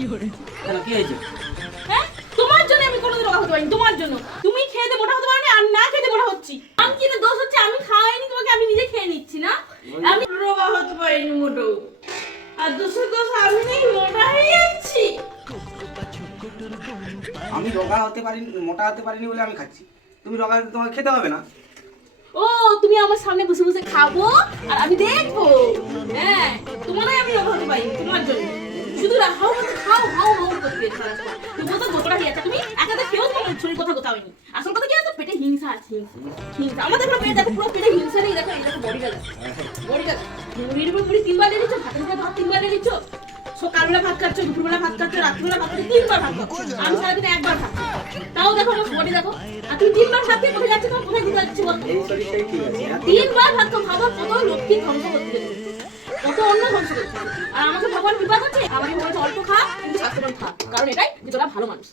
কেন কি হয়েছে? হ্যাঁ তোমার জন্য আমি কোনোদিন রোগা হতে পারিনি, তোমার জন্য। তুমি খেতে মোটা হতে পারোনি আর না খেতে মোটা হচ্ছি। আমি কি দোষ হচ্ছে? আমি খাওয়াইনি তোমাকে, আমি নিজে খেয়ে নিচ্ছি না। আমি রোগা হতে পারিনি মোটেও। আর দোষের দোষ আমি নেই, মোটা হয়ে যাচ্ছি। আমি রোগা হতে পারিনি, মোটা হতে পারিনি বলে আমি খাচ্ছি। তুমি রোগা হলে তোমাকে খেতে হবে না। ও তুমি আমার সামনে বসে বসে খাবো আর আমি দেখবো। হ্যাঁ তোমারই আমি রোগা হতে পারি তোমার জন্য। শুধু হাও খাও হাও হাও করতে সারাক্ষণ। তুমি তো গোটা হয়ে যাচ্ছে, তুমি একাতে খেয়েও তোমার শরীর কথা গোটাওনি। আসল কথা কি আছে, পেটে হিংসা আছে। হিংসা আমাদের পুরো পেটে দেখো, পুরো পেটে হিংসা নেই। দেখো এই দেখো বডিটা দেখো, বডিটা মুড়ির উপর মুড়ি 3 বার দিয়ে দিচ্ছ, ভাতের উপর ভাত 3 বার দিয়ে দিচ্ছ। সকালবেলা ভাত খাচ্ছ, দুপুরবেলা ভাত খাচ্ছ, রাত্রিবেলা ভাত খাচ্ছ, 3 বার ভাত খাচ্ছ। আমি সারাদিনে 1 বার খাচ্ছি, তাও দেখো আমার বডি দেখো। আর তুমি 3 বার ভাত দিয়ে কোথায় যাচ্ছে, তোমার কোথায় দিতে যাচ্ছে বলতো? এই শরীরটাই ঠিক আছে। 3 বার ভাত খাও, ভাবো কত লক্ষ্মী ধ্বংস করতে গেছে, কত অন্য ধ্বংস করতে। আর আমাকে ভগবান কৃপা করছে, আমাকে বলেছে অল্প খা কিন্তু স্বাস্থ্যবান খা, কারণ এটাই যে তোরা ভালো মানুষ।